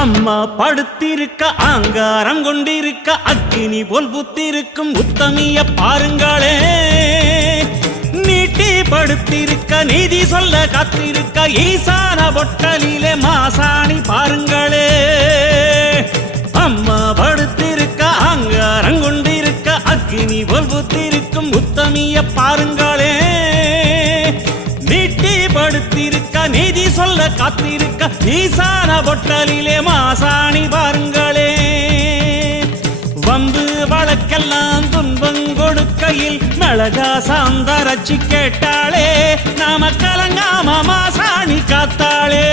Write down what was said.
அம்மா படுத்திருக்க ஆங்காரம் கொண்டிருக்க அக்கினி போல் புத்திருக்கும் உத்தமிய பாருங்களே. நீட்டி படுத்திருக்க நீதி சொல்ல காத்திருக்க ஈசான பொட்டலிலே மாசாணி பாருங்களே. அம்மா படுத்திருக்க ஆங்காரம் கொண்டிருக்க அக்கினி போல் புத்திருக்கும் உத்தமிய பாருங்களே. நீட்டி படுத்திருக்க நீதி சொல்ல காத்திருக்க ஈசான பொட்டலிலே மாசாணி பாருங்களே. வம்பு வழக்கெல்லாம் துன்பம் கொடுக்கையில் மிளகா சாந்தரச்சி கேட்டாளே. நாம கலங்காம மாசாணி காத்தாளே.